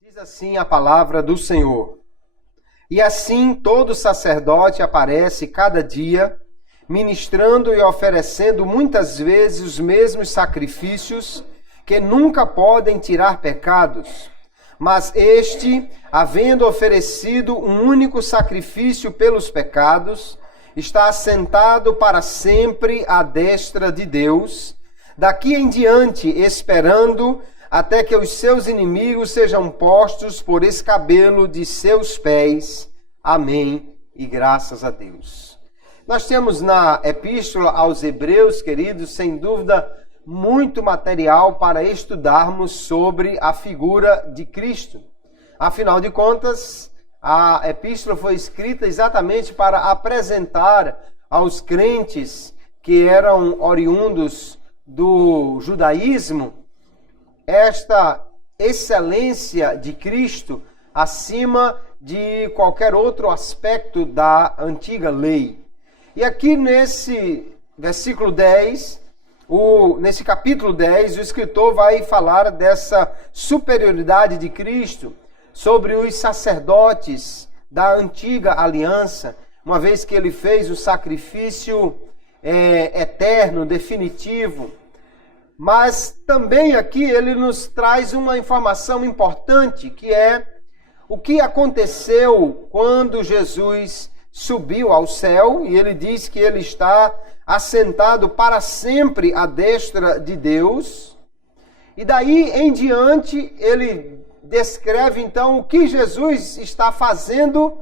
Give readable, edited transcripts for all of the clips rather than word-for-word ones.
Diz assim a palavra do Senhor. E assim todo sacerdote aparece cada dia, ministrando e oferecendo muitas vezes os mesmos sacrifícios, que nunca podem tirar pecados. Mas este, havendo oferecido um único sacrifício pelos pecados, está assentado para sempre à destra de Deus, daqui em diante esperando até que os seus inimigos sejam postos por escabelo de seus pés. Amém. E graças a Deus. Nós temos na Epístola aos Hebreus, queridos, sem dúvida, muito material para estudarmos sobre a figura de Cristo. Afinal de contas, a Epístola foi escrita exatamente para apresentar aos crentes que eram oriundos do judaísmo esta excelência de Cristo acima de qualquer outro aspecto da antiga lei. E aqui nesse versículo 10, nesse capítulo 10, o escritor vai falar dessa superioridade de Cristo sobre os sacerdotes da antiga aliança, uma vez que ele fez o sacrifício eterno, definitivo. Mas também aqui ele nos traz uma informação importante, que é o que aconteceu quando Jesus subiu ao céu, e ele diz que ele está assentado para sempre à destra de Deus. E daí em diante ele descreve então o que Jesus está fazendo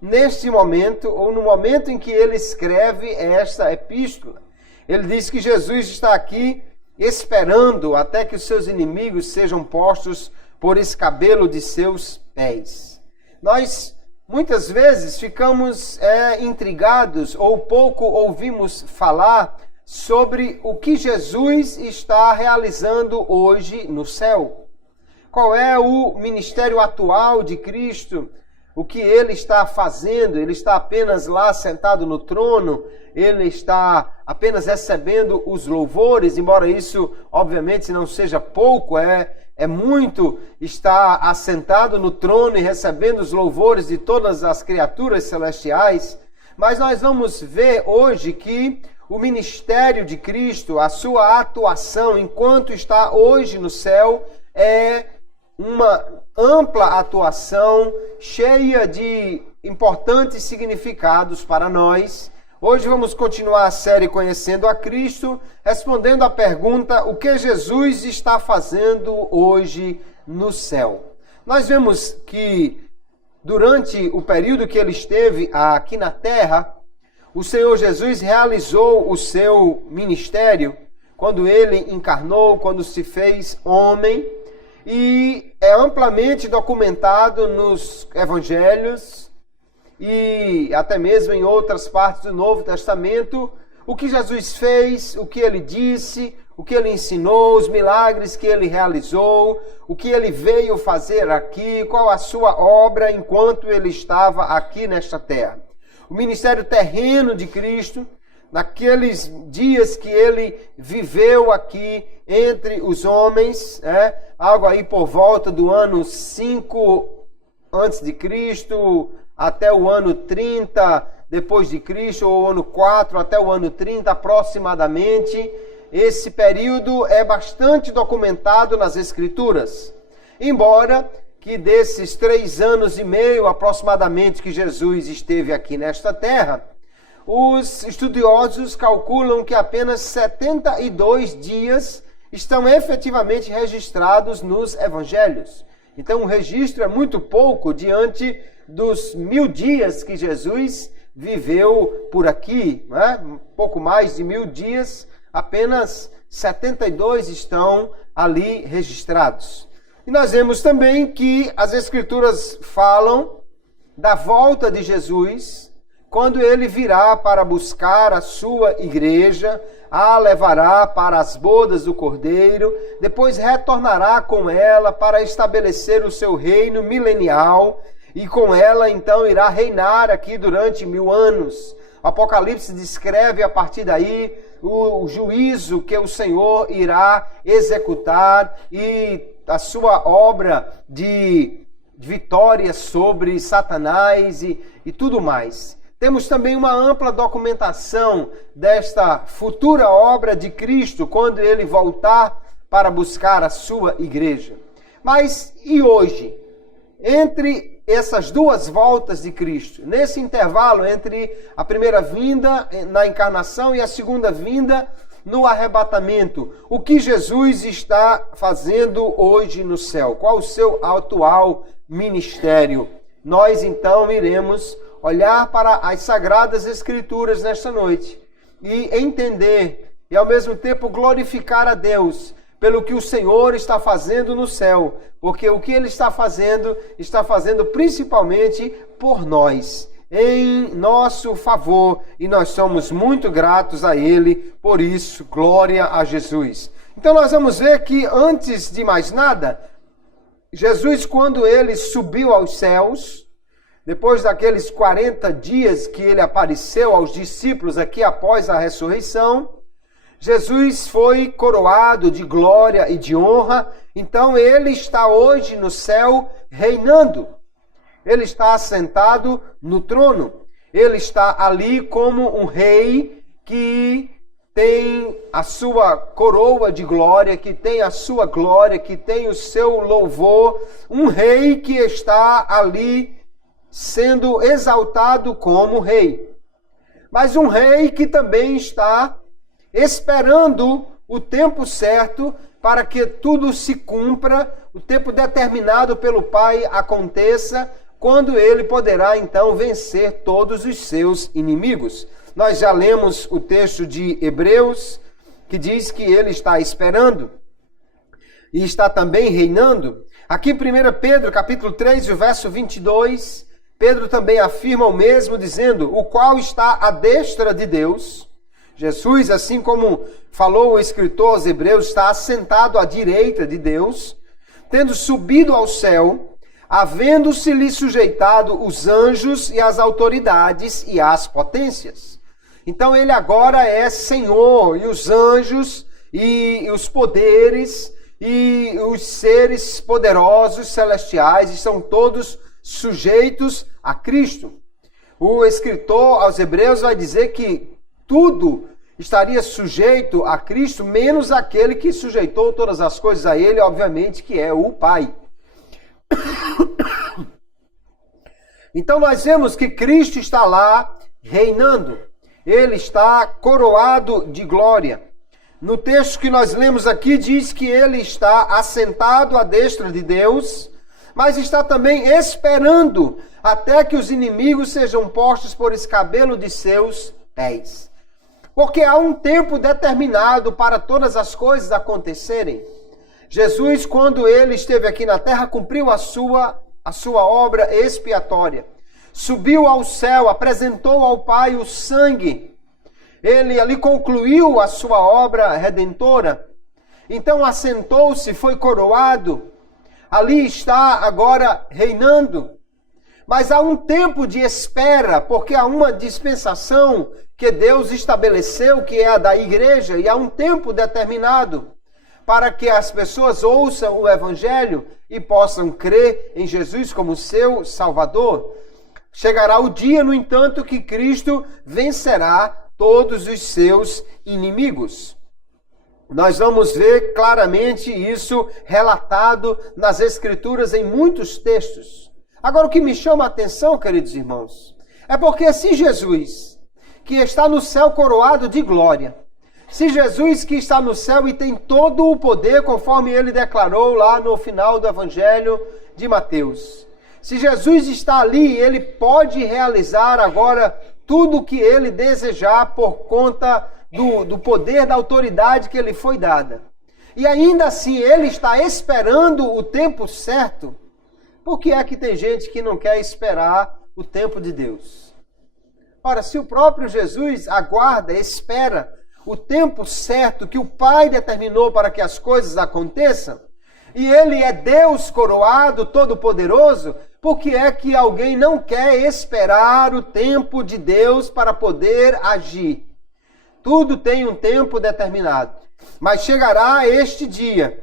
neste momento, ou no momento em que ele escreve esta epístola. Ele diz que Jesus está aqui esperando até que os seus inimigos sejam postos por escabelo de seus pés. Nós muitas vezes ficamos intrigados ou pouco ouvimos falar sobre o que Jesus está realizando hoje no céu. Qual é o ministério atual de Cristo? O que ele está fazendo? Ele está apenas lá sentado no trono? Ele está apenas recebendo os louvores? Embora isso, obviamente, não seja pouco, é muito estar assentado no trono e recebendo os louvores de todas as criaturas celestiais. Mas nós vamos ver hoje que o ministério de Cristo, a sua atuação enquanto está hoje no céu, é uma ampla atuação, cheia de importantes significados para nós. Hoje vamos continuar a série Conhecendo a Cristo, respondendo à pergunta: o que Jesus está fazendo hoje no céu? Nós vemos que durante o período que ele esteve aqui na terra, o Senhor Jesus realizou o seu ministério quando ele encarnou, quando se fez homem. E é amplamente documentado nos evangelhos e até mesmo em outras partes do Novo Testamento o que Jesus fez, o que ele disse, o que ele ensinou, os milagres que ele realizou, o que ele veio fazer aqui, qual a sua obra enquanto ele estava aqui nesta terra. O ministério terreno de Cristo, naqueles dias que ele viveu aqui entre os homens, algo aí por volta do ano 5 a.C. até o ano 30 depois de Cristo, ou ano 4 até o ano 30 aproximadamente. Esse período é bastante documentado nas Escrituras. Embora que desses 3 anos e meio aproximadamente que Jesus esteve aqui nesta terra, os estudiosos calculam que apenas 72 dias estão efetivamente registrados nos evangelhos. Então o registro é muito pouco diante dos 1000 dias que Jesus viveu por aqui, pouco mais de 1000 dias, apenas 72 estão ali registrados. E nós vemos também que as Escrituras falam da volta de Jesus, quando ele virá para buscar a sua igreja, a levará para as bodas do Cordeiro, depois retornará com ela para estabelecer o seu reino milenial. e com ela então irá reinar aqui durante 1000 anos. O Apocalipse descreve a partir daí o juízo que o Senhor irá executar e a sua obra de vitória sobre Satanás e tudo mais. Temos também uma ampla documentação desta futura obra de Cristo quando ele voltar para buscar a sua igreja. Mas e hoje? Entre essas duas voltas de Cristo, nesse intervalo entre a primeira vinda na encarnação e a segunda vinda no arrebatamento, o que Jesus está fazendo hoje no céu? Qual o seu atual ministério? Nós então iremos olhar para as Sagradas Escrituras nesta noite e entender e ao mesmo tempo glorificar a Deus pelo que o Senhor está fazendo no céu, porque o que Ele está fazendo principalmente por nós, em nosso favor, e nós somos muito gratos a Ele por isso. Glória a Jesus. Então nós vamos ver que antes de mais nada, Jesus, quando Ele subiu aos céus, depois daqueles 40 dias que Ele apareceu aos discípulos aqui após a ressurreição, Jesus foi coroado de glória e de honra, então Ele está hoje no céu reinando. Ele está assentado no trono. Ele está ali como um rei que tem a sua coroa de glória, que tem a sua glória, que tem o seu louvor. Um rei que está ali sendo exaltado como rei. Mas um rei que também está esperando o tempo certo para que tudo se cumpra, o tempo determinado pelo Pai aconteça, quando ele poderá então vencer todos os seus inimigos. Nós já lemos o texto de Hebreus, que diz que ele está esperando e está também reinando. Aqui em 1 Pedro, capítulo 3, o verso 22, Pedro também afirma o mesmo, dizendo: o qual está à destra de Deus. Jesus, assim como falou o escritor aos Hebreus, está assentado à direita de Deus, tendo subido ao céu, havendo-se-lhe sujeitado os anjos e as autoridades e as potências. Então ele agora é Senhor, e os anjos e os poderes e os seres poderosos celestiais estão todos sujeitos a Cristo. O escritor aos Hebreus vai dizer que tudo estaria sujeito a Cristo, menos aquele que sujeitou todas as coisas a ele, obviamente, que é o Pai. Então nós vemos que Cristo está lá reinando. Ele está coroado de glória. No texto que nós lemos aqui diz que ele está assentado à destra de Deus, mas está também esperando até que os inimigos sejam postos por escabelo de seus pés. Porque há um tempo determinado para todas as coisas acontecerem. Jesus, quando ele esteve aqui na terra, cumpriu a sua obra expiatória. Subiu ao céu, apresentou ao Pai o sangue. Ele ali concluiu a sua obra redentora. Então assentou-se, foi coroado. Ali está agora reinando. Mas há um tempo de espera, porque há uma dispensação que Deus estabeleceu, que é a da igreja, e há um tempo determinado para que as pessoas ouçam o Evangelho e possam crer em Jesus como seu Salvador. Chegará o dia, no entanto, que Cristo vencerá todos os seus inimigos. Nós vamos ver claramente isso relatado nas Escrituras em muitos textos. Agora, o que me chama a atenção, queridos irmãos, é porque se Jesus, que está no céu coroado de glória, se Jesus que está no céu e tem todo o poder, conforme ele declarou lá no final do Evangelho de Mateus, se Jesus está ali, ele pode realizar agora tudo o que ele desejar por conta do poder, da autoridade que lhe foi dada. E ainda assim ele está esperando o tempo certo. Por que é que tem gente que não quer esperar o tempo de Deus? Ora, se o próprio Jesus aguarda, espera o tempo certo que o Pai determinou para que as coisas aconteçam, e ele é Deus coroado, todo-poderoso, por que é que alguém não quer esperar o tempo de Deus para poder agir? Tudo tem um tempo determinado, mas chegará este dia.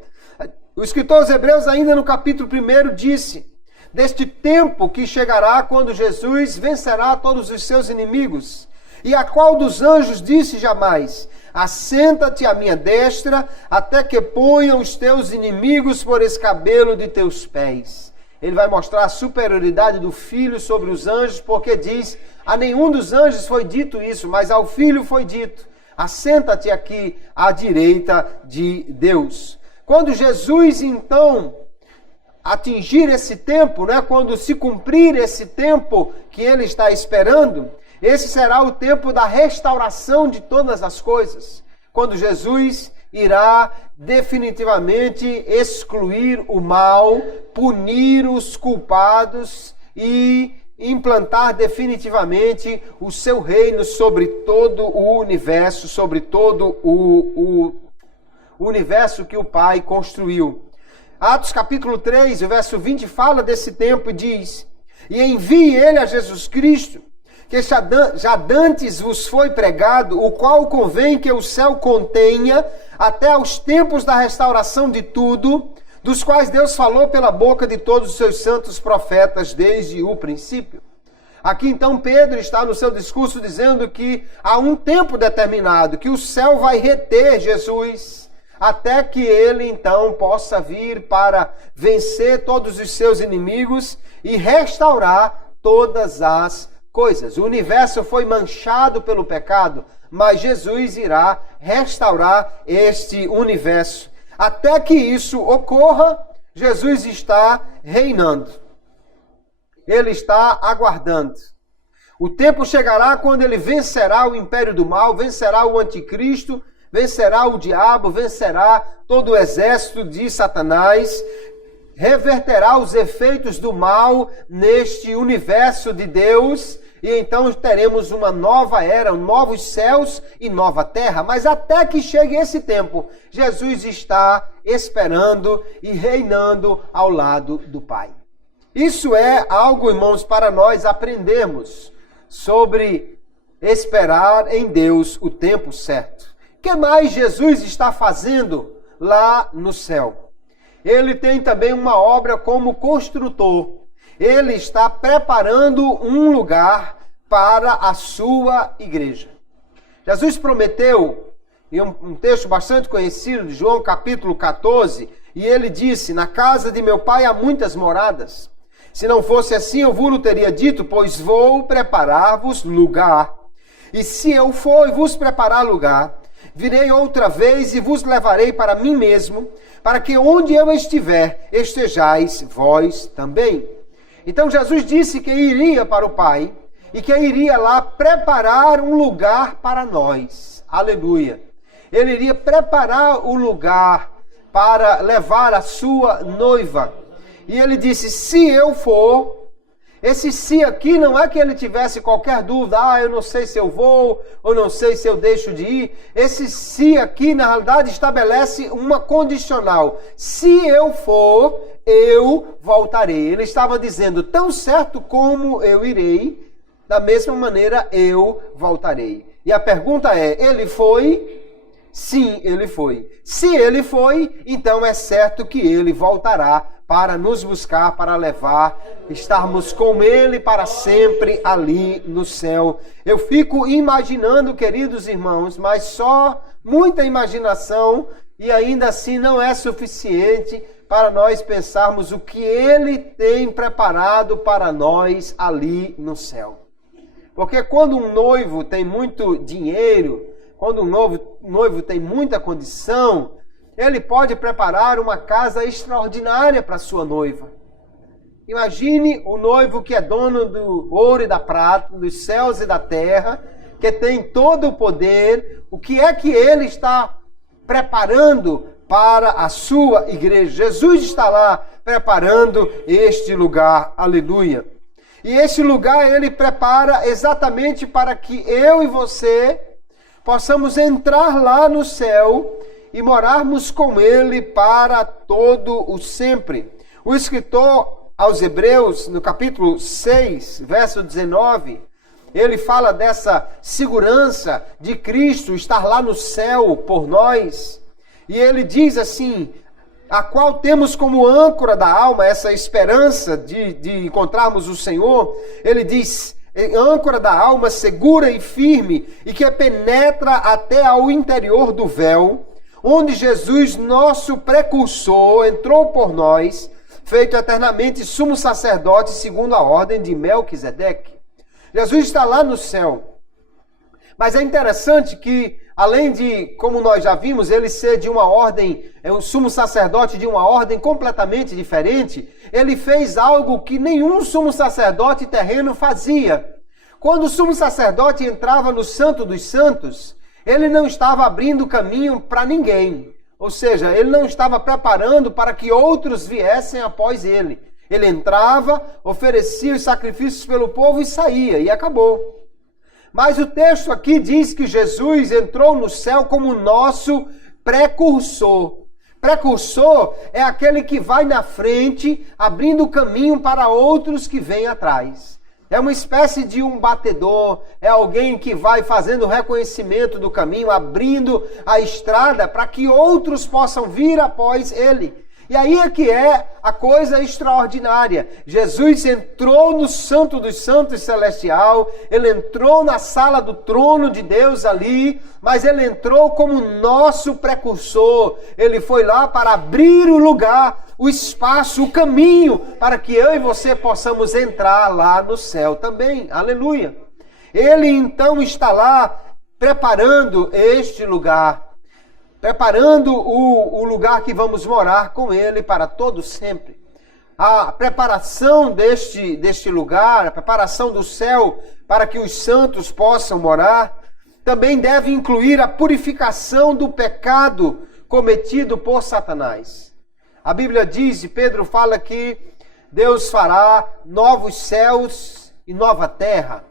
O escritor aos Hebreus, ainda no capítulo 1, disse deste tempo que chegará quando Jesus vencerá todos os seus inimigos. E a qual dos anjos disse jamais: assenta-te à minha destra, até que ponham os teus inimigos por escabelo de teus pés. Ele vai mostrar a superioridade do Filho sobre os anjos, porque diz, a nenhum dos anjos foi dito isso, mas ao Filho foi dito, assenta-te aqui à direita de Deus. Quando Jesus, então, atingir esse tempo, né, quando se cumprir esse tempo que ele está esperando, esse será o tempo da restauração de todas as coisas, quando Jesus irá definitivamente excluir o mal, punir os culpados e implantar definitivamente o seu reino sobre todo o universo, sobre todo o universo que o Pai construiu. Atos capítulo 3, o verso 20, fala desse tempo e diz: e envie ele a Jesus Cristo, que já dantes vos foi pregado, o qual convém que o céu contenha até aos tempos da restauração de tudo, dos quais Deus falou pela boca de todos os seus santos profetas desde o princípio. Aqui então Pedro está no seu discurso dizendo que há um tempo determinado, que o céu vai reter Jesus, até que ele então possa vir para vencer todos os seus inimigos e restaurar todas as coisas. O universo foi manchado pelo pecado, mas Jesus irá restaurar este universo. Até que isso ocorra, Jesus está reinando. Ele está aguardando. O tempo chegará quando ele vencerá o império do mal, vencerá o anticristo, vencerá o diabo, vencerá todo o exército de Satanás, reverterá os efeitos do mal neste universo de Deus, e então teremos uma nova era, novos céus e nova terra. Mas até que chegue esse tempo, Jesus está esperando e reinando ao lado do Pai. Isso é algo, irmãos, para nós aprendermos sobre esperar em Deus o tempo certo. O que mais Jesus está fazendo lá no céu? Ele tem também uma obra como construtor. Ele está preparando um lugar para a sua igreja. Jesus prometeu, em um texto bastante conhecido de João capítulo 14, e ele disse: na casa de meu pai há muitas moradas. Se não fosse assim, eu vos teria dito, pois vou preparar-vos lugar. E se eu for e vos preparar lugar, virei outra vez e vos levarei para mim mesmo, para que onde eu estiver, estejais vós também. Então Jesus disse que iria para o Pai e que iria lá preparar um lugar para nós. Aleluia! Ele iria preparar o lugar para levar a sua noiva. E ele disse, se eu for, esse se aqui não é que ele tivesse qualquer dúvida, eu não sei se eu vou, ou não sei se eu deixo de ir. Esse se aqui, na realidade, estabelece uma condicional. Se eu for, eu voltarei. Ele estava dizendo, tão certo como eu irei, da mesma maneira eu voltarei. E a pergunta é, ele foi? Sim, ele foi. Se ele foi, então é certo que ele voltará para nos buscar, para levar, estarmos com ele para sempre ali no céu. Eu fico imaginando, queridos irmãos, mas só muita imaginação e ainda assim não é suficiente para nós pensarmos o que ele tem preparado para nós ali no céu. Porque quando um noivo tem muito dinheiro, quando um noivo tem muita condição, ele pode preparar uma casa extraordinária para sua noiva. Imagine o noivo que é dono do ouro e da prata, dos céus e da terra, que tem todo o poder. O que é que ele está preparando para a sua igreja? Jesus está lá preparando este lugar. Aleluia! E este lugar ele prepara exatamente para que eu e você possamos entrar lá no céu e morarmos com ele para todo o sempre. O escritor aos Hebreus, no capítulo 6, verso 19, ele fala dessa segurança de Cristo estar lá no céu por nós. E ele diz assim, a qual temos como âncora da alma essa esperança de encontrarmos o Senhor. Ele diz, âncora da alma segura e firme, e que penetra até ao interior do véu, onde Jesus, nosso precursor, entrou por nós, feito eternamente sumo sacerdote segundo a ordem de Melquisedeque. Jesus está lá no céu. Mas é interessante que, além de, como nós já vimos, ele ser de uma ordem, é um sumo sacerdote de uma ordem completamente diferente, ele fez algo que nenhum sumo sacerdote terreno fazia. Quando o sumo sacerdote entrava no Santo dos Santos, ele não estava abrindo caminho para ninguém. Ou seja, ele não estava preparando para que outros viessem após ele. Ele entrava, oferecia os sacrifícios pelo povo e saía, e acabou. Mas o texto aqui diz que Jesus entrou no céu como nosso precursor. Precursor é aquele que vai na frente, abrindo caminho para outros que vêm atrás. É uma espécie de um batedor, é alguém que vai fazendo o reconhecimento do caminho, abrindo a estrada para que outros possam vir após ele. E aí é que é a coisa extraordinária. Jesus entrou no Santo dos Santos celestial, ele entrou na sala do trono de Deus ali, mas ele entrou como nosso precursor. Ele foi lá para abrir o lugar, o espaço, o caminho, para que eu e você possamos entrar lá no céu também. Aleluia! Ele então está lá preparando este lugar, preparando o lugar que vamos morar com ele para todo sempre. A preparação deste lugar, a preparação do céu para que os santos possam morar, também deve incluir a purificação do pecado cometido por Satanás. A Bíblia diz, e Pedro fala que Deus fará novos céus e nova terra.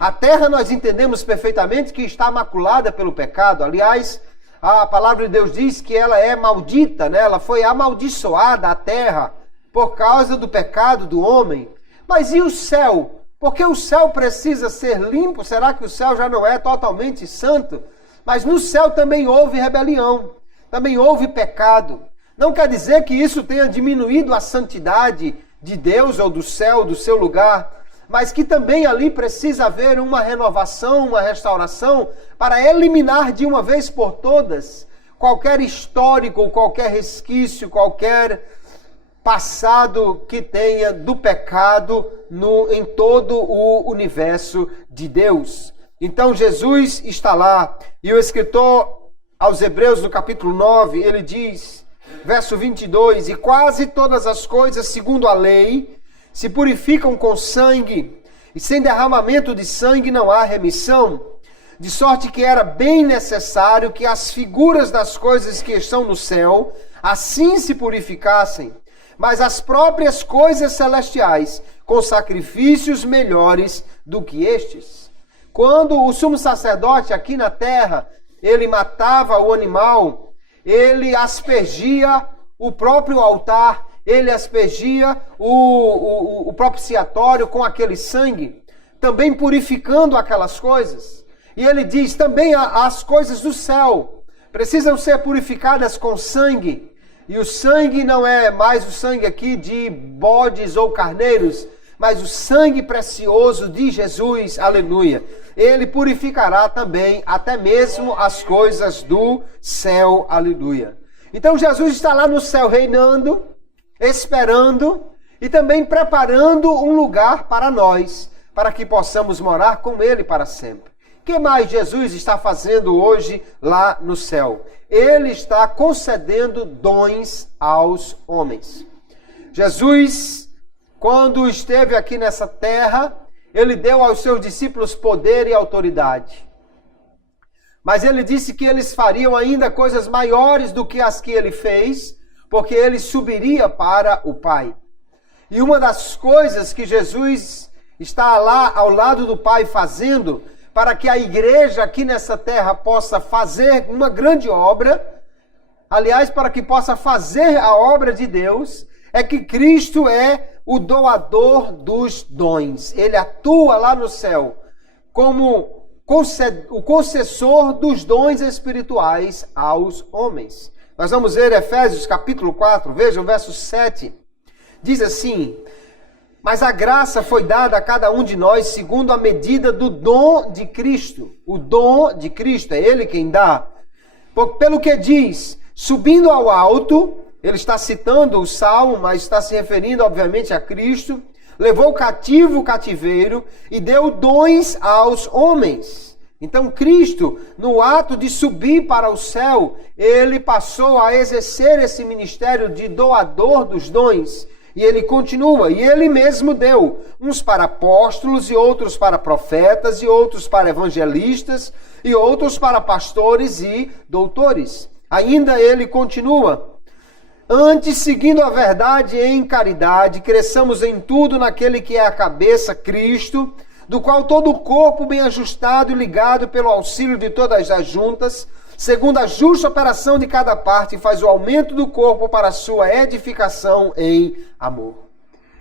A terra nós entendemos perfeitamente que está maculada pelo pecado. Aliás, a palavra de Deus diz que ela é maldita, né? Ela foi amaldiçoada, a terra, por causa do pecado do homem. Mas e o céu? Porque o céu precisa ser limpo? Será que o céu já não é totalmente santo? Mas no céu também houve rebelião, também houve pecado. Não quer dizer que isso tenha diminuído a santidade de Deus ou do céu, do seu lugar, mas que também ali precisa haver uma renovação, uma restauração, para eliminar de uma vez por todas qualquer histórico, qualquer resquício, qualquer passado que tenha do pecado em todo o universo de Deus. Então Jesus está lá, e o escritor aos Hebreus, no capítulo 9, ele diz, verso 22, e quase todas as coisas, segundo a lei, se purificam com sangue, e sem derramamento de sangue não há remissão, de sorte que era bem necessário que as figuras das coisas que estão no céu assim se purificassem, mas as próprias coisas celestiais com sacrifícios melhores do que estes. Quando o sumo sacerdote aqui na terra, ele matava o animal, ele aspergia o próprio altar, ele aspergia o propiciatório com aquele sangue, também purificando aquelas coisas. E ele diz também as coisas do céu precisam ser purificadas com sangue. E o sangue não é mais o sangue aqui de bodes ou carneiros, mas o sangue precioso de Jesus, aleluia. Ele purificará também até mesmo as coisas do céu, aleluia. Então Jesus está lá no céu reinando, esperando e também preparando um lugar para nós, para que possamos morar com ele para sempre. O que mais Jesus está fazendo hoje lá no céu? Ele está concedendo dons aos homens. Jesus, quando esteve aqui nessa terra, ele deu aos seus discípulos poder e autoridade. Mas ele disse que eles fariam ainda coisas maiores do que as que ele fez, porque ele subiria para o Pai. E uma das coisas que Jesus está lá ao lado do Pai fazendo, para que a igreja aqui nessa terra possa fazer uma grande obra, aliás, para que possa fazer a obra de Deus, é que Cristo é o doador dos dons. Ele atua lá no céu como o concessor dos dons espirituais aos homens. Nós vamos ver Efésios capítulo 4, vejam o verso 7. Diz assim: mas a graça foi dada a cada um de nós segundo a medida do dom de Cristo. O dom de Cristo, é Ele quem dá. Pelo que diz, subindo ao alto, ele está citando o Salmo, mas está se referindo obviamente a Cristo, levou cativo o cativeiro e deu dons aos homens. Então Cristo, no ato de subir para o céu, ele passou a exercer esse ministério de doador dos dons. E ele continua, e ele mesmo deu, uns para apóstolos, e outros para profetas, e outros para evangelistas, e outros para pastores e doutores. Ainda ele continua: antes, seguindo a verdade em caridade, cresçamos em tudo naquele que é a cabeça, Cristo, do qual todo o corpo bem ajustado e ligado pelo auxílio de todas as juntas, segundo a justa operação de cada parte, faz o aumento do corpo para a sua edificação em amor.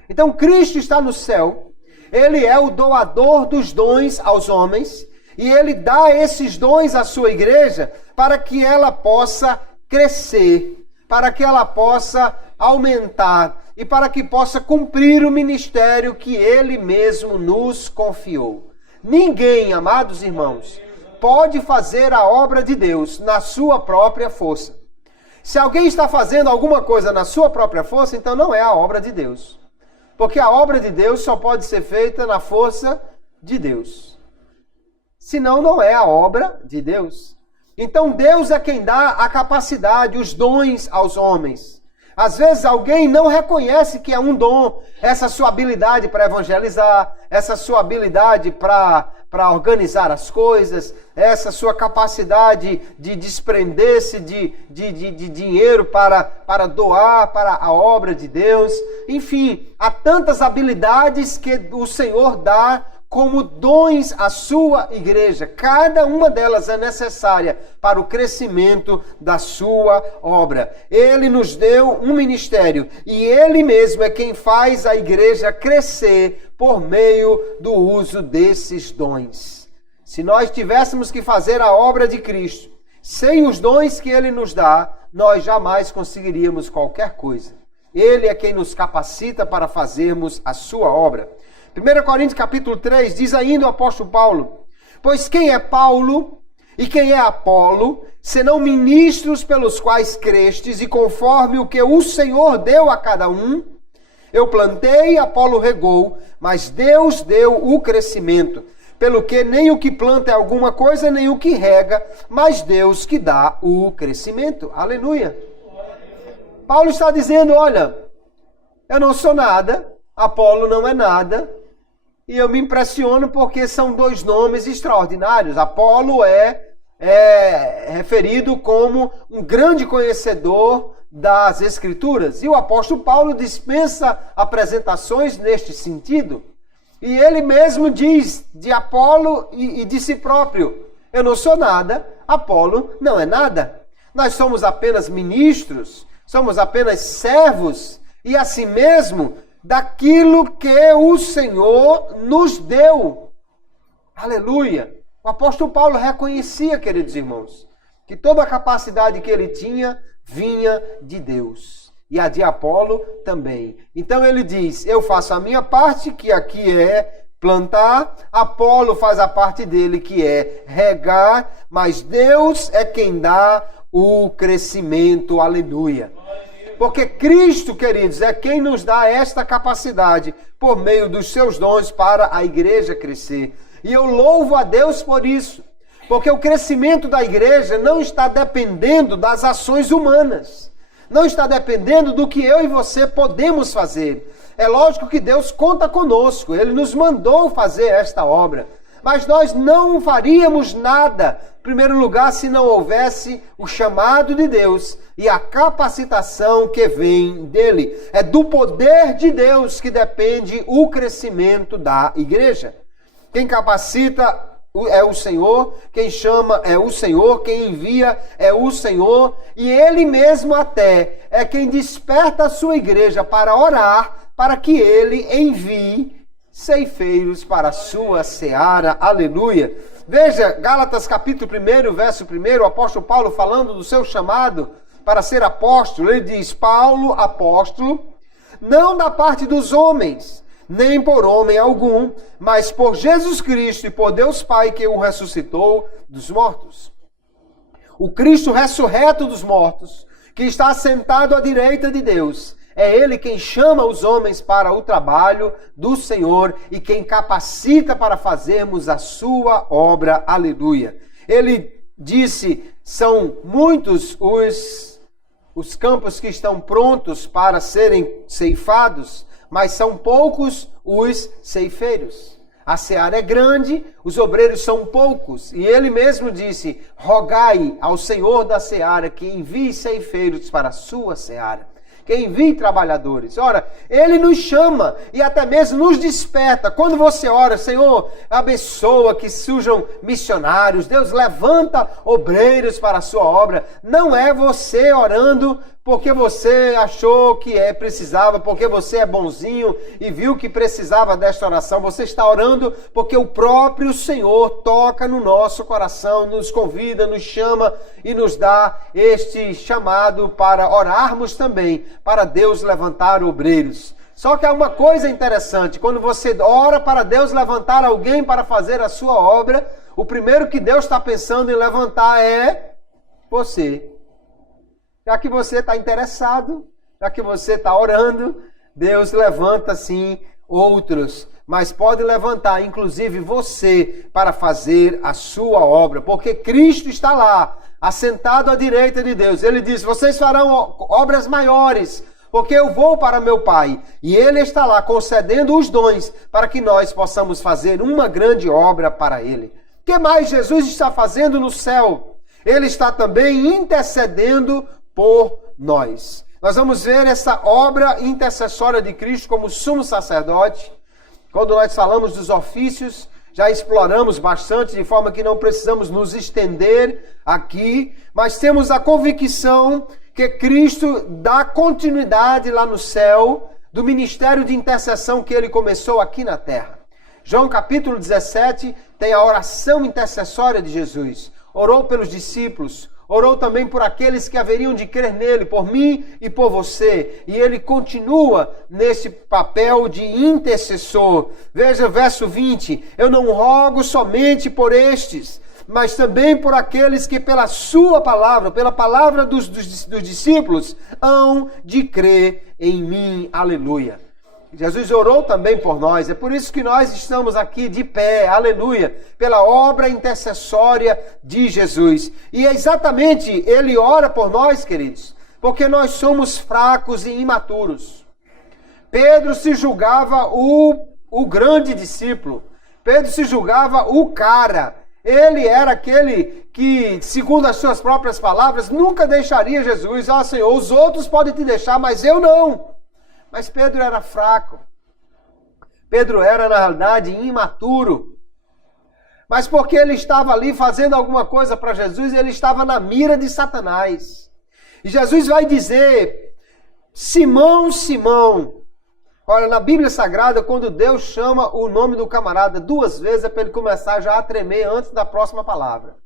Então Cristo está no céu, ele é o doador dos dons aos homens, e ele dá esses dons à sua igreja para que ela possa crescer, para que ela possa aumentar e para que possa cumprir o ministério que ele mesmo nos confiou. Ninguém, amados irmãos, pode fazer a obra de Deus na sua própria força. Se alguém está fazendo alguma coisa na sua própria força, então não é a obra de Deus. Porque a obra de Deus só pode ser feita na força de Deus. Senão não é a obra de Deus. Então Deus é quem dá a capacidade, os dons aos homens. Às vezes alguém não reconhece que é um dom, essa sua habilidade para evangelizar, essa sua habilidade para organizar as coisas, essa sua capacidade de desprender-se de dinheiro para doar para a obra de Deus. Enfim, há tantas habilidades que o Senhor dá como dons à sua igreja. Cada uma delas é necessária para o crescimento da sua obra. Ele nos deu um ministério e ele mesmo é quem faz a igreja crescer por meio do uso desses dons. Se nós tivéssemos que fazer a obra de Cristo sem os dons que ele nos dá, nós jamais conseguiríamos qualquer coisa. Ele é quem nos capacita para fazermos a sua obra. 1 Coríntios capítulo 3 diz ainda o apóstolo Paulo: pois quem é Paulo e quem é Apolo, senão ministros pelos quais crestes, e conforme o que o Senhor deu a cada um, eu plantei, Apolo regou, mas Deus deu o crescimento. Pelo que nem o que planta é alguma coisa, nem o que rega, mas Deus que dá o crescimento. Aleluia! Paulo está dizendo: olha, eu não sou nada, Apolo não é nada, e eu me impressiono porque são dois nomes extraordinários. Apolo é referido como um grande conhecedor das Escrituras. E o apóstolo Paulo dispensa apresentações neste sentido. E ele mesmo diz de Apolo e de si próprio: eu não sou nada, Apolo não é nada. Nós somos apenas ministros, somos apenas servos, e assim mesmo daquilo que o Senhor nos deu. Aleluia! O apóstolo Paulo reconhecia, queridos irmãos, que toda a capacidade que ele tinha vinha de Deus. E a de Apolo também. Então ele diz: eu faço a minha parte, que aqui é plantar. Apolo faz a parte dele, que é regar. Mas Deus é quem dá o crescimento. Aleluia! Porque Cristo, queridos, é quem nos dá esta capacidade por meio dos seus dons para a igreja crescer. E eu louvo a Deus por isso. Porque o crescimento da igreja não está dependendo das ações humanas. Não está dependendo do que eu e você podemos fazer. É lógico que Deus conta conosco. Ele nos mandou fazer esta obra. Mas nós não faríamos nada, em primeiro lugar, se não houvesse o chamado de Deus e a capacitação que vem dele. É do poder de Deus que depende o crescimento da igreja. Quem capacita é o Senhor, quem chama é o Senhor, quem envia é o Senhor, e Ele mesmo até é quem desperta a sua igreja para orar, para que ele envie ceifeiros para a sua seara. Aleluia. Veja, Gálatas capítulo 1, verso 1, o apóstolo Paulo falando do seu chamado para ser apóstolo. Ele diz: Paulo, apóstolo, não da parte dos homens, nem por homem algum, mas por Jesus Cristo e por Deus Pai que o ressuscitou dos mortos. O Cristo ressurreto dos mortos, que está assentado à direita de Deus, é Ele quem chama os homens para o trabalho do Senhor e quem capacita para fazermos a sua obra. Aleluia. Ele disse, são muitos os campos que estão prontos para serem ceifados, mas são poucos os ceifeiros. A seara é grande, os obreiros são poucos. E ele mesmo disse, rogai ao Senhor da seara que envie ceifeiros para a sua seara, que envie trabalhadores. Ora, ele nos chama e até mesmo nos desperta. Quando você ora, Senhor, abençoa que surjam missionários, Deus levanta obreiros para a sua obra. Não é você orando porque você achou que precisava, porque você é bonzinho e viu que precisava desta oração. Você está orando porque o próprio Senhor toca no nosso coração, nos convida, nos chama e nos dá este chamado para orarmos também, para Deus levantar obreiros. Só que há uma coisa interessante, quando você ora para Deus levantar alguém para fazer a sua obra, o primeiro que Deus está pensando em levantar é você. Já que você está interessado, já que você está orando, Deus levanta sim outros, mas pode levantar inclusive você para fazer a sua obra, porque Cristo está lá, assentado à direita de Deus. Ele diz, vocês farão obras maiores, porque eu vou para meu Pai, e Ele está lá concedendo os dons para que nós possamos fazer uma grande obra para Ele. O que mais Jesus está fazendo no céu? Ele está também intercedendo por nós. Nós vamos ver essa obra intercessória de Cristo como sumo sacerdote. Quando nós falamos dos ofícios, já exploramos bastante, de forma que não precisamos nos estender aqui, mas temos a convicção que Cristo dá continuidade lá no céu do ministério de intercessão que ele começou aqui na terra. João capítulo 17 tem a oração intercessória de Jesus. Orou pelos discípulos, orou também por aqueles que haveriam de crer nele, por mim e por você. E ele continua nesse papel de intercessor. Veja o verso 20. Eu não rogo somente por estes, mas também por aqueles que pela sua palavra, pela palavra dos discípulos, hão de crer em mim. Aleluia. Jesus orou também por nós, é por isso que nós estamos aqui de pé, aleluia, pela obra intercessória de Jesus. E é exatamente, ele ora por nós, queridos, porque nós somos fracos e imaturos. Pedro se julgava o grande discípulo, Pedro se julgava o cara, ele era aquele que, segundo as suas próprias palavras, nunca deixaria Jesus. Ah, Senhor, os outros podem te deixar, mas eu não. Mas Pedro era fraco. Pedro era, na realidade, imaturo. Mas porque ele estava ali fazendo alguma coisa para Jesus, ele estava na mira de Satanás. E Jesus vai dizer, Simão, Simão. Olha, na Bíblia Sagrada, quando Deus chama o nome do camarada 2 vezes, é para ele começar já a tremer antes da próxima palavra.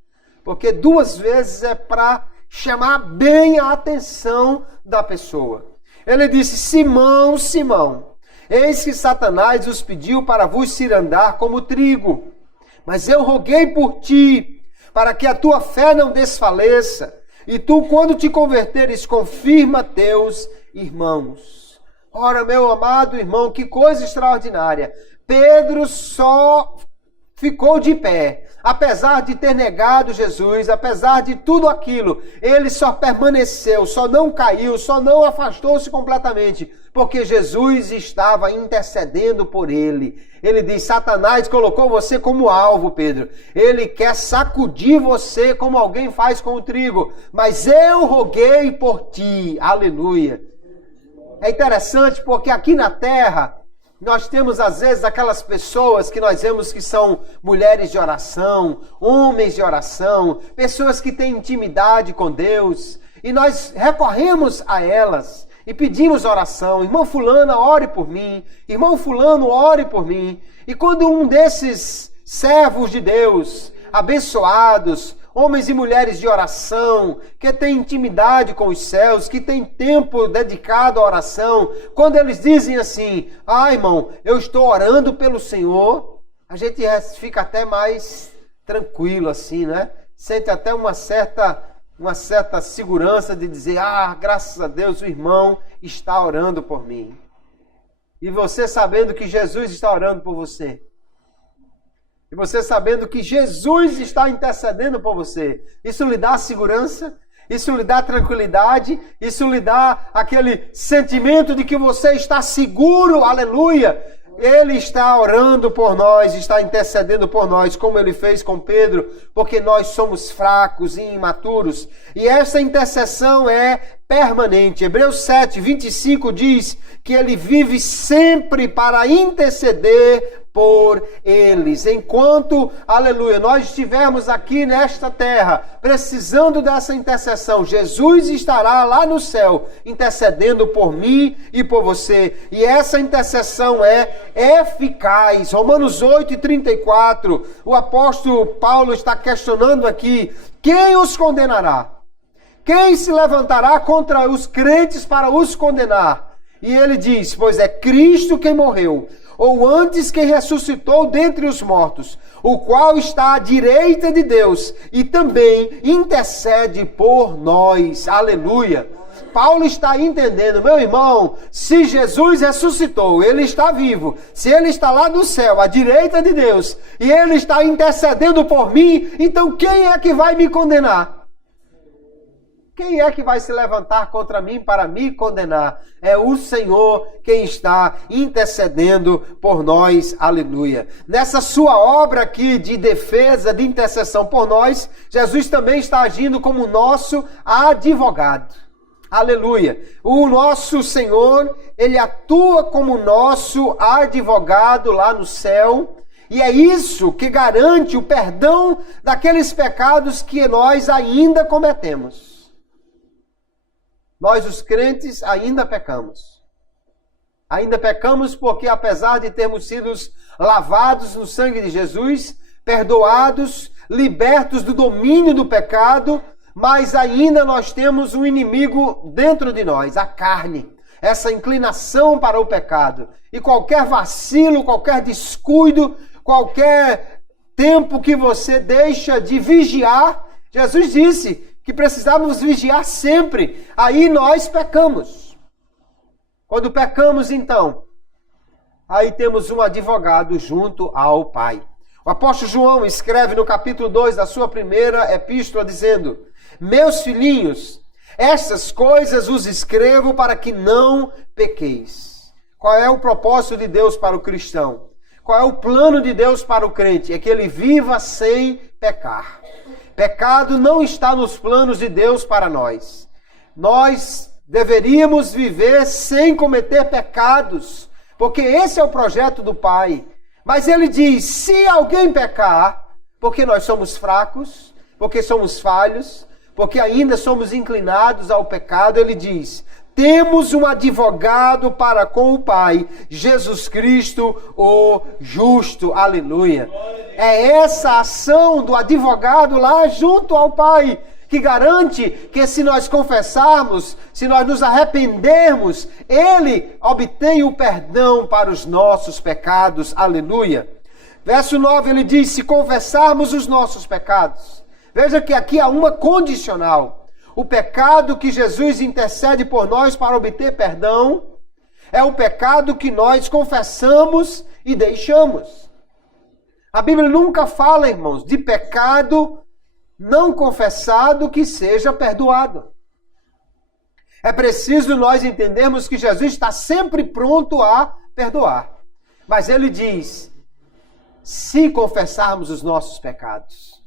Porque 2 vezes é para chamar bem a atenção da pessoa. Ele disse, Simão, Simão, eis que Satanás os pediu para vos cirandar como trigo. Mas eu roguei por ti, para que a tua fé não desfaleça. E tu, quando te converteres, confirma teus irmãos. Ora, meu amado irmão, que coisa extraordinária. Pedro só ficou de pé. Apesar de ter negado Jesus, apesar de tudo aquilo, ele só permaneceu, só não caiu, só não afastou-se completamente, porque Jesus estava intercedendo por ele. Ele diz, Satanás colocou você como alvo, Pedro. Ele quer sacudir você como alguém faz com o trigo, mas eu roguei por ti. Aleluia. É interessante porque aqui na terra, nós temos, às vezes, aquelas pessoas que nós vemos que são mulheres de oração, homens de oração, pessoas que têm intimidade com Deus, e nós recorremos a elas. e pedimos oração. Irmão fulana, ore por mim. Irmão fulano, ore por mim. E quando um desses servos de Deus, abençoados, homens e mulheres de oração, que têm intimidade com os céus, que têm tempo dedicado à oração, quando eles dizem assim, irmão, eu estou orando pelo Senhor, a gente fica até mais tranquilo assim, né? Sente até uma certa segurança de dizer, graças a Deus o irmão está orando por mim. E você sabendo que Jesus está orando por você. E você sabendo que Jesus está intercedendo por você. Isso lhe dá segurança? Isso lhe dá tranquilidade? Isso lhe dá aquele sentimento de que você está seguro? Aleluia! Ele está orando por nós, está intercedendo por nós, como ele fez com Pedro, porque nós somos fracos e imaturos. E essa intercessão é permanente. Hebreus 7:25 diz que ele vive sempre para interceder por eles. Enquanto, aleluia, nós estivermos aqui nesta terra, precisando dessa intercessão, Jesus estará lá no céu, intercedendo por mim e por você. E essa intercessão é eficaz. Romanos 8:34, o apóstolo Paulo está questionando aqui, quem os condenará? Quem se levantará contra os crentes para os condenar? E ele diz, pois é Cristo quem morreu, ou antes quem ressuscitou dentre os mortos, o qual está à direita de Deus e também intercede por nós. Aleluia! Paulo está entendendo, meu irmão, se Jesus ressuscitou, ele está vivo, se ele está lá no céu, à direita de Deus, e ele está intercedendo por mim, então quem é que vai me condenar? Quem é que vai se levantar contra mim para me condenar? É o Senhor quem está intercedendo por nós. Aleluia. Nessa sua obra aqui de defesa, de intercessão por nós, Jesus também está agindo como nosso advogado. Aleluia. O nosso Senhor, ele atua como nosso advogado lá no céu. E é isso que garante o perdão daqueles pecados que nós ainda cometemos. Nós, os crentes, ainda pecamos. Ainda pecamos porque, apesar de termos sido lavados no sangue de Jesus, perdoados, libertos do domínio do pecado, mas ainda nós temos um inimigo dentro de nós, a carne, essa inclinação para o pecado. E qualquer vacilo, qualquer descuido, qualquer tempo que você deixa de vigiar, Jesus disse que precisávamos vigiar sempre, aí nós pecamos. Quando pecamos, então, aí temos um advogado junto ao Pai. O apóstolo João escreve no capítulo 2 da sua primeira epístola, dizendo, meus filhinhos, estas coisas os escrevo para que não pequeis. Qual é o propósito de Deus para o cristão? Qual é o plano de Deus para o crente? É que ele viva sem pecar. Pecado não está nos planos de Deus para nós. Nós deveríamos viver sem cometer pecados, porque esse é o projeto do Pai. Mas ele diz, se alguém pecar, porque nós somos fracos, porque somos falhos, porque ainda somos inclinados ao pecado, ele diz, temos um advogado para com o Pai, Jesus Cristo, o justo. Aleluia. É essa ação do advogado lá junto ao Pai que garante que se nós confessarmos, se nós nos arrependermos, Ele obtém o perdão para os nossos pecados. Aleluia. Verso 9 ele diz, se confessarmos os nossos pecados. Veja que aqui há uma condicional. O pecado que Jesus intercede por nós para obter perdão é o pecado que nós confessamos e deixamos. A Bíblia nunca fala, irmãos, de pecado não confessado que seja perdoado. É preciso nós entendermos que Jesus está sempre pronto a perdoar. Mas ele diz, se confessarmos os nossos pecados.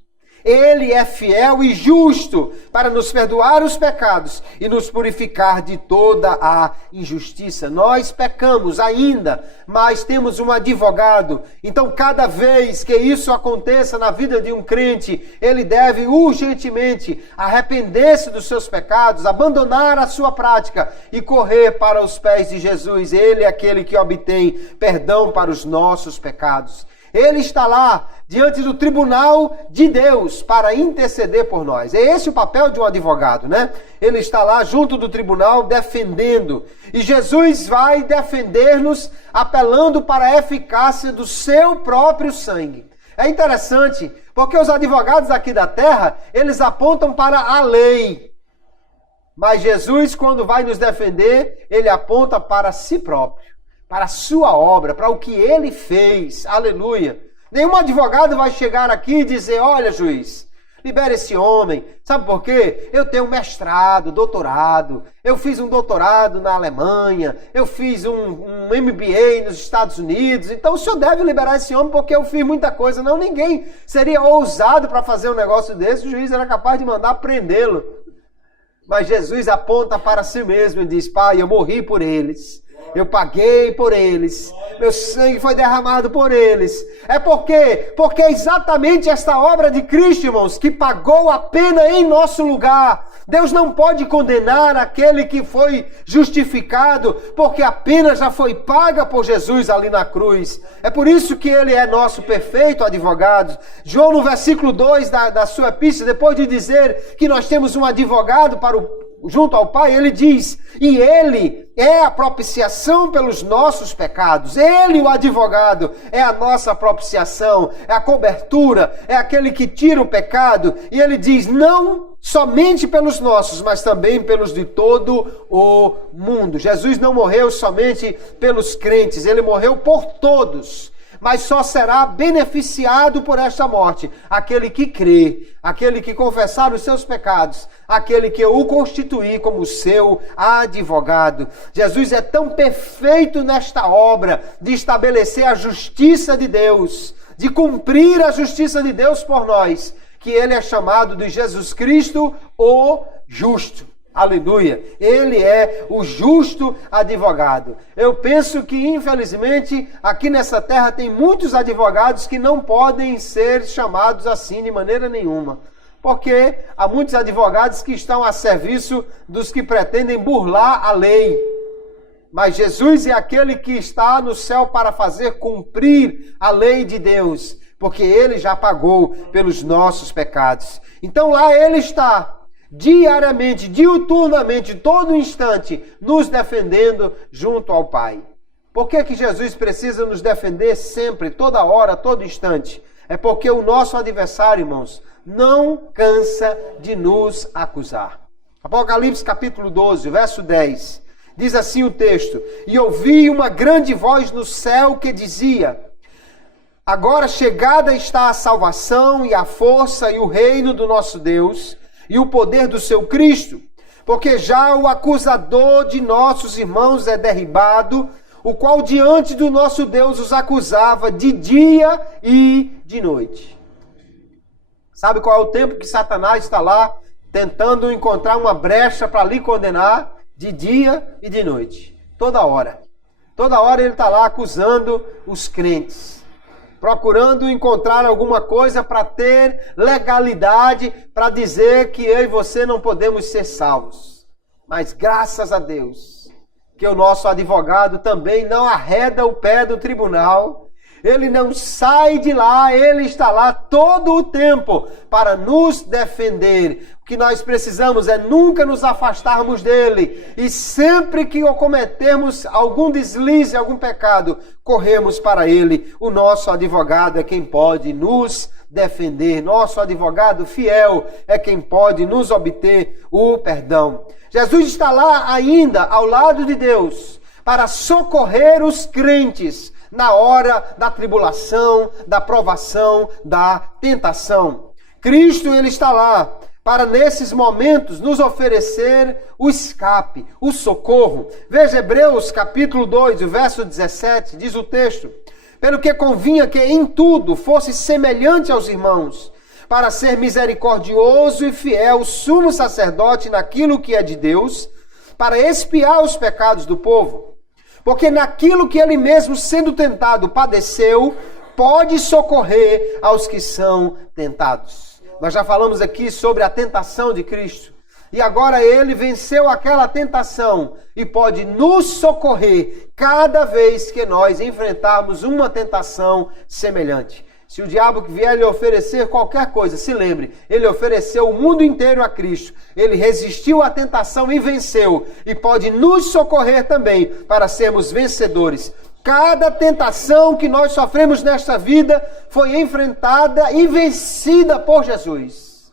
Ele é fiel e justo para nos perdoar os pecados e nos purificar de toda a injustiça. Nós pecamos ainda, mas temos um advogado. Então, cada vez que isso aconteça na vida de um crente, ele deve urgentemente arrepender-se dos seus pecados, abandonar a sua prática e correr para os pés de Jesus. Ele é aquele que obtém perdão para os nossos pecados. Ele está lá diante do tribunal de Deus para interceder por nós. É esse o papel de um advogado, né? Ele está lá junto do tribunal defendendo. E Jesus vai defender-nos apelando para a eficácia do seu próprio sangue. É interessante, porque os advogados aqui da terra, eles apontam para a lei. Mas Jesus, quando vai nos defender, ele aponta para si próprio, para a sua obra, para o que ele fez. Aleluia. Nenhum advogado vai chegar aqui e dizer, olha, juiz, libera esse homem. Sabe por quê? Eu tenho mestrado, doutorado. Eu fiz um doutorado na Alemanha. Eu fiz um MBA nos Estados Unidos. Então o senhor deve liberar esse homem porque eu fiz muita coisa. Não, ninguém seria ousado para fazer um negócio desse. O juiz era capaz de mandar prendê-lo. Mas Jesus aponta para si mesmo e diz, Pai, eu morri por eles. Eu paguei por eles. Meu sangue foi derramado por eles. É porque é exatamente esta obra de Cristo, irmãos, que pagou a pena em nosso lugar. Deus não pode condenar aquele que foi justificado, porque a pena já foi paga por Jesus ali na cruz. É por isso que ele é nosso perfeito advogado. João, no versículo 2 da sua epístola, depois de dizer que nós temos um advogado junto ao Pai, ele diz, e ele é a propiciação pelos nossos pecados. Ele, o advogado, é a nossa propiciação, é a cobertura, é aquele que tira o pecado. E ele diz, não somente pelos nossos, mas também pelos de todo o mundo. Jesus não morreu somente pelos crentes, ele morreu por todos. Mas só será beneficiado por esta morte aquele que crê, aquele que confessar os seus pecados, aquele que o constituir como seu advogado. Jesus é tão perfeito nesta obra de estabelecer a justiça de Deus, de cumprir a justiça de Deus por nós, que ele é chamado de Jesus Cristo, o justo. Aleluia! Ele é o justo advogado. Eu penso que, infelizmente, aqui nessa terra tem muitos advogados que não podem ser chamados assim de maneira nenhuma. Porque há muitos advogados que estão a serviço dos que pretendem burlar a lei. Mas Jesus é aquele que está no céu para fazer cumprir a lei de Deus, porque ele já pagou pelos nossos pecados. Então lá ele está, diariamente, diuturnamente, todo instante, nos defendendo junto ao Pai. Por que Jesus precisa nos defender sempre, toda hora, todo instante? É porque o nosso adversário, irmãos, não cansa de nos acusar. Apocalipse capítulo 12, verso 10, diz assim o texto, e ouvi uma grande voz no céu que dizia, agora chegada está a salvação e a força e o reino do nosso Deus, e o poder do seu Cristo, porque já o acusador de nossos irmãos é derribado, o qual diante do nosso Deus os acusava de dia e de noite. Sabe qual é o tempo que Satanás está lá tentando encontrar uma brecha para lhe condenar? De dia e de noite. Toda hora. Toda hora ele está lá acusando os crentes, procurando encontrar alguma coisa para ter legalidade, para dizer que eu e você não podemos ser salvos. Mas graças a Deus, que o nosso advogado também não arreda o pé do tribunal, ele não sai de lá, ele está lá todo o tempo para nos defender. O que nós precisamos é nunca nos afastarmos dele. E sempre que cometermos algum deslize, algum pecado, corremos para ele. O nosso advogado é quem pode nos defender. Nosso advogado fiel é quem pode nos obter o perdão. Jesus está lá ainda ao lado de Deus para socorrer os crentes na hora da tribulação, da provação, da tentação. Cristo, ele está lá para, nesses momentos, nos oferecer o escape, o socorro. Veja Hebreus capítulo 2, o verso 17, diz o texto, pelo que convinha que em tudo fosse semelhante aos irmãos, para ser misericordioso e fiel, sumo sacerdote naquilo que é de Deus, para expiar os pecados do povo. Porque naquilo que ele mesmo, sendo tentado, padeceu, pode socorrer aos que são tentados. Nós já falamos aqui sobre a tentação de Cristo. E agora ele venceu aquela tentação e pode nos socorrer cada vez que nós enfrentarmos uma tentação semelhante. Se o diabo vier lhe oferecer qualquer coisa, se lembre, ele ofereceu o mundo inteiro a Cristo. Ele resistiu à tentação e venceu. E pode nos socorrer também para sermos vencedores. Cada tentação que nós sofremos nesta vida foi enfrentada e vencida por Jesus.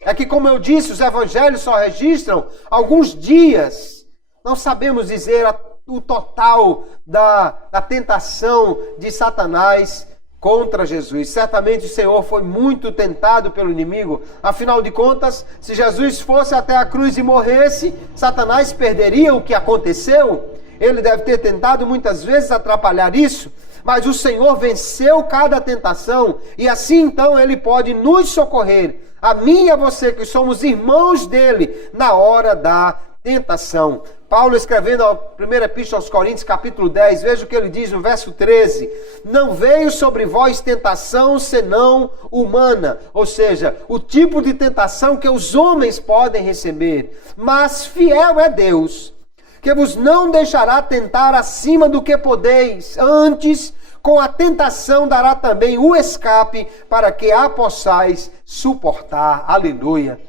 É que, como eu disse, os evangelhos só registram alguns dias. Não sabemos dizer o total da tentação de Satanás contra Jesus. Certamente o Senhor foi muito tentado pelo inimigo. Afinal de contas, se Jesus fosse até a cruz e morresse, Satanás perderia o que aconteceu. Ele deve ter tentado muitas vezes atrapalhar isso, mas o Senhor venceu cada tentação e assim então ele pode nos socorrer, a mim e a você que somos irmãos dele, na hora da tentação. Paulo, escrevendo a primeira epístola aos Coríntios, capítulo 10, veja o que ele diz no verso 13. Não veio sobre vós tentação senão humana, ou seja, o tipo de tentação que os homens podem receber, mas fiel é Deus, que vos não deixará tentar acima do que podeis, antes, com a tentação dará também o escape, para que a possais suportar. Aleluia.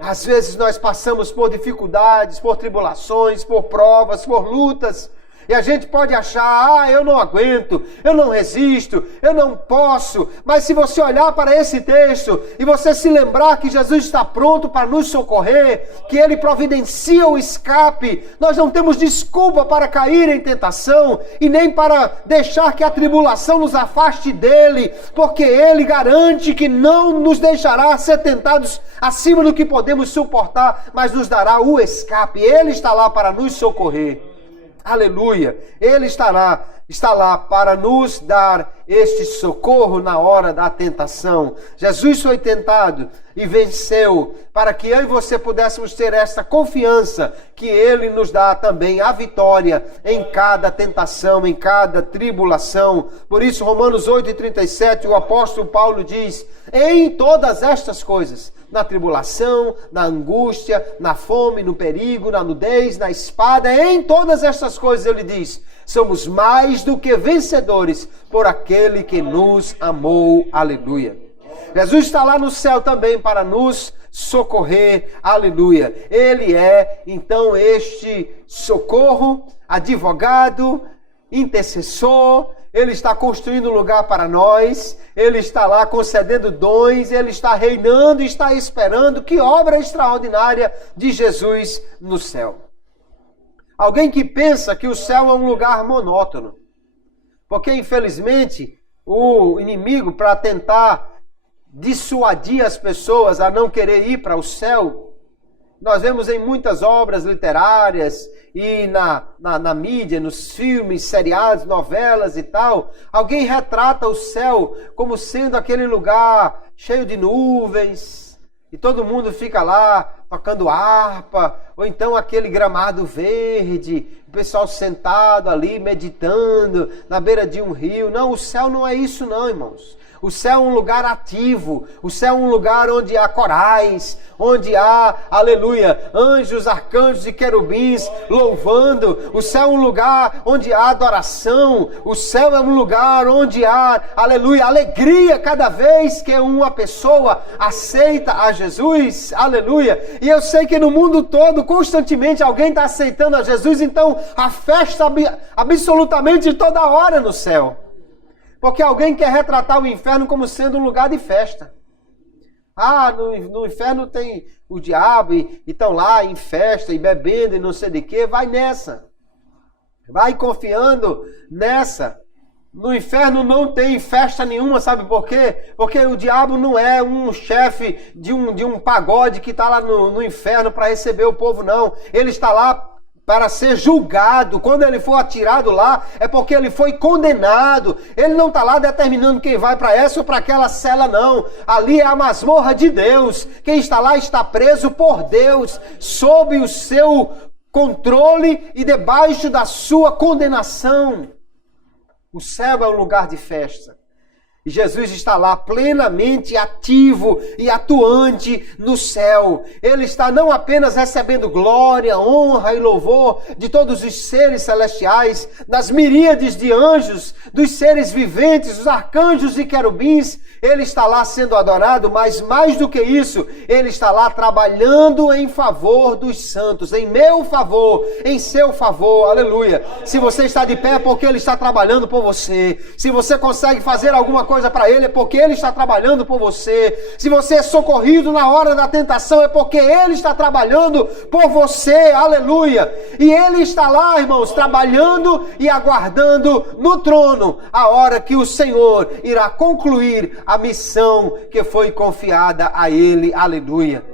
Às vezes nós passamos por dificuldades, por tribulações, por provas, por lutas, e a gente pode achar, eu não aguento, eu não resisto, eu não posso. Mas se você olhar para esse texto e você se lembrar que Jesus está pronto para nos socorrer, que Ele providencia o escape, nós não temos desculpa para cair em tentação e nem para deixar que a tribulação nos afaste dEle, porque Ele garante que não nos deixará ser tentados acima do que podemos suportar, mas nos dará o escape. Ele está lá para nos socorrer. Aleluia! Ele está lá para nos dar este socorro na hora da tentação. Jesus foi tentado e venceu, para que eu e você pudéssemos ter esta confiança que Ele nos dá também a vitória em cada tentação, em cada tribulação. Por isso, Romanos 8:37, o apóstolo Paulo diz: em todas estas coisas, na tribulação, na angústia, na fome, no perigo, na nudez, na espada, em todas estas coisas, ele diz, somos mais do que vencedores por aquele que nos amou. Aleluia. Jesus está lá no céu também para nos socorrer. Aleluia. Ele é, então, este socorro, advogado, intercessor. Ele está construindo um lugar para nós, Ele está lá concedendo dons, Ele está reinando e está esperando. Que obra extraordinária de Jesus no céu. Alguém que pensa que o céu é um lugar monótono, porque infelizmente o inimigo, para tentar dissuadir as pessoas a não querer ir para o céu, nós vemos em muitas obras literárias e na mídia, nos filmes, seriados, novelas e tal, alguém retrata o céu como sendo aquele lugar cheio de nuvens, e todo mundo fica lá tocando harpa, ou então aquele gramado verde, o pessoal sentado ali, meditando, na beira de um rio. Não, o céu não é isso não, irmãos. O céu é um lugar ativo, o céu é um lugar onde há corais, onde há, aleluia, anjos, arcanjos e querubins louvando. O céu é um lugar onde há adoração, o céu é um lugar onde há, aleluia, alegria cada vez que uma pessoa aceita a Jesus, aleluia. E eu sei que no mundo todo, constantemente, alguém está aceitando a Jesus, então a festa absolutamente toda hora no céu. Porque alguém quer retratar o inferno como sendo um lugar de festa. Ah, no inferno tem o diabo e estão lá em festa e bebendo e não sei de quê. Vai nessa. Vai confiando nessa. No inferno não tem festa nenhuma, sabe por quê? Porque o diabo não é um chefe de um pagode que está lá no inferno para receber o povo, não. Ele está lá para ser julgado. Quando ele for atirado lá, é porque ele foi condenado. Ele não está lá determinando quem vai para essa ou para aquela cela, não. Ali é a masmorra de Deus. Quem está lá está preso por Deus, sob o seu controle e debaixo da sua condenação. O céu é um lugar de festa. E Jesus está lá plenamente ativo e atuante no céu. Ele está não apenas recebendo glória, honra e louvor de todos os seres celestiais, das miríades de anjos, dos seres viventes, dos arcanjos e querubins. Ele está lá sendo adorado, mas mais do que isso, ele está lá trabalhando em favor dos santos, em meu favor, em seu favor, aleluia. Se você está de pé é porque ele está trabalhando por você. Se você consegue fazer alguma coisa para ele é porque ele está trabalhando por você. Se você é socorrido na hora da tentação é porque ele está trabalhando por você, aleluia. E ele está lá, irmãos, trabalhando e aguardando no trono a hora que o Senhor irá concluir a missão que foi confiada a ele, aleluia.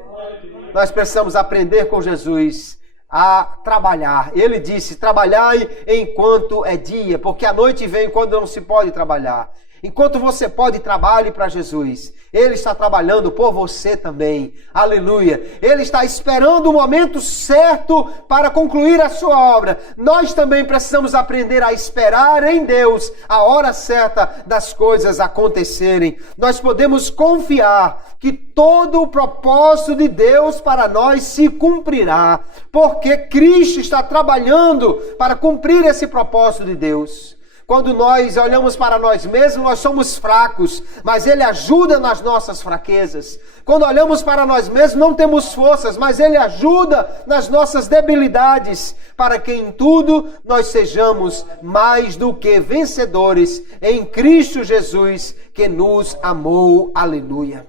Nós precisamos aprender com Jesus a trabalhar. Ele disse, trabalhai enquanto é dia, porque a noite vem quando não se pode trabalhar. Enquanto você pode, trabalhe para Jesus. Ele está trabalhando por você também. Aleluia. Ele está esperando o momento certo para concluir a sua obra. Nós também precisamos aprender a esperar em Deus a hora certa das coisas acontecerem. Nós podemos confiar que todo o propósito de Deus para nós se cumprirá, porque Cristo está trabalhando para cumprir esse propósito de Deus. Quando nós olhamos para nós mesmos, nós somos fracos, mas Ele ajuda nas nossas fraquezas. Quando olhamos para nós mesmos, não temos forças, mas Ele ajuda nas nossas debilidades, para que em tudo nós sejamos mais do que vencedores em Cristo Jesus, que nos amou. Aleluia.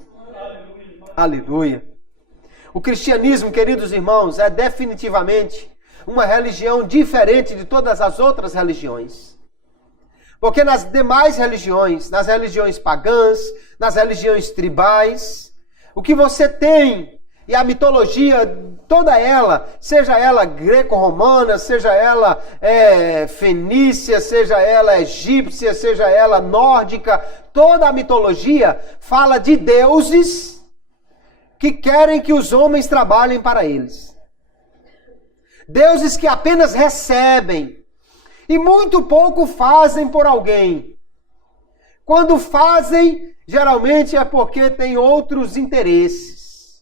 Aleluia. O cristianismo, queridos irmãos, é definitivamente uma religião diferente de todas as outras religiões. Porque nas demais religiões, nas religiões pagãs, nas religiões tribais, o que você tem, e a mitologia, toda ela, seja ela greco-romana, seja ela fenícia, seja ela egípcia, seja ela nórdica, toda a mitologia fala de deuses que querem que os homens trabalhem para eles. Deuses que apenas recebem e muito pouco fazem por alguém. Quando fazem, geralmente é porque tem outros interesses.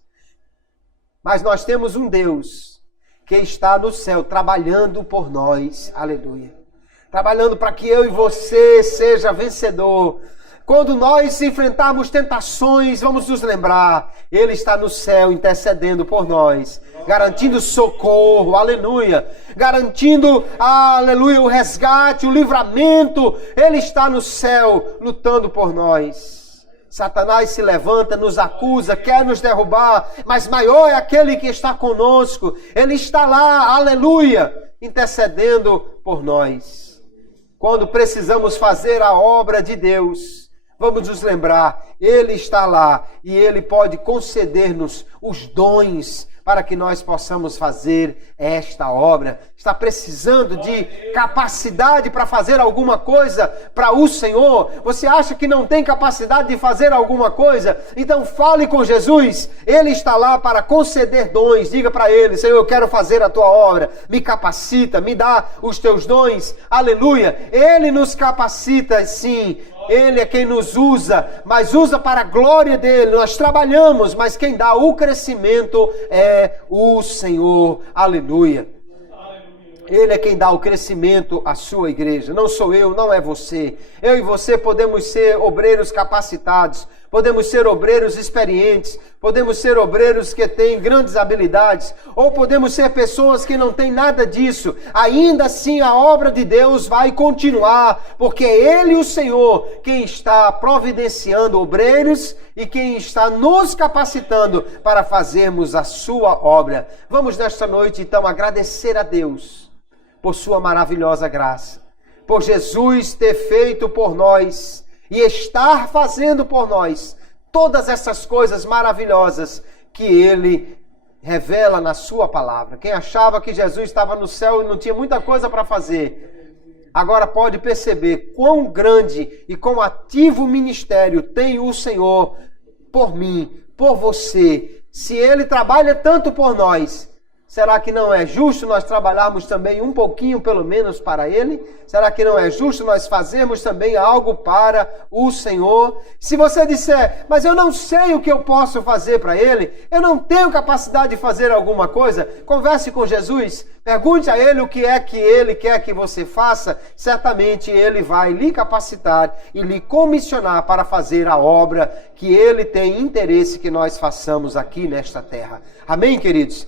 Mas nós temos um Deus que está no céu trabalhando por nós. Aleluia. Trabalhando para que eu e você seja vencedor. Quando nós enfrentarmos tentações, vamos nos lembrar, Ele está no céu intercedendo por nós, garantindo socorro, aleluia, garantindo, aleluia, o resgate, o livramento. Ele está no céu lutando por nós. Satanás se levanta, nos acusa, quer nos derrubar, mas maior é aquele que está conosco. Ele está lá, aleluia, intercedendo por nós. Quando precisamos fazer a obra de Deus, vamos nos lembrar, Ele está lá e Ele pode conceder-nos os dons para que nós possamos fazer esta obra. Está precisando de capacidade para fazer alguma coisa para o Senhor? Você acha que não tem capacidade de fazer alguma coisa? Então fale com Jesus. Ele está lá para conceder dons. Diga para Ele, Senhor, eu quero fazer a Tua obra. Me capacita, me dá os Teus dons. Aleluia. Ele nos capacita, sim. Ele é quem nos usa, mas usa para a glória dele. Nós trabalhamos, mas quem dá o crescimento é o Senhor. Aleluia. Ele é quem dá o crescimento à sua igreja. Não sou eu, não é você. Eu e você podemos ser obreiros capacitados, podemos ser obreiros experientes, podemos ser obreiros que têm grandes habilidades, ou podemos ser pessoas que não têm nada disso. Ainda assim a obra de Deus vai continuar, porque é Ele, o Senhor, quem está providenciando obreiros e quem está nos capacitando para fazermos a sua obra. Vamos nesta noite então agradecer a Deus por sua maravilhosa graça, por Jesus ter feito por nós e estar fazendo por nós todas essas coisas maravilhosas que Ele revela na sua palavra. Quem achava que Jesus estava no céu e não tinha muita coisa para fazer, agora pode perceber quão grande e quão ativo ministério tem o Senhor por mim, por você. Se Ele trabalha tanto por nós, será que não é justo nós trabalharmos também um pouquinho, pelo menos, para Ele? Será que não é justo nós fazermos também algo para o Senhor? Se você disser, mas eu não sei o que eu posso fazer para Ele, eu não tenho capacidade de fazer alguma coisa, converse com Jesus, pergunte a Ele o que é que Ele quer que você faça, certamente Ele vai lhe capacitar e lhe comissionar para fazer a obra que Ele tem interesse que nós façamos aqui nesta terra. Amém, queridos?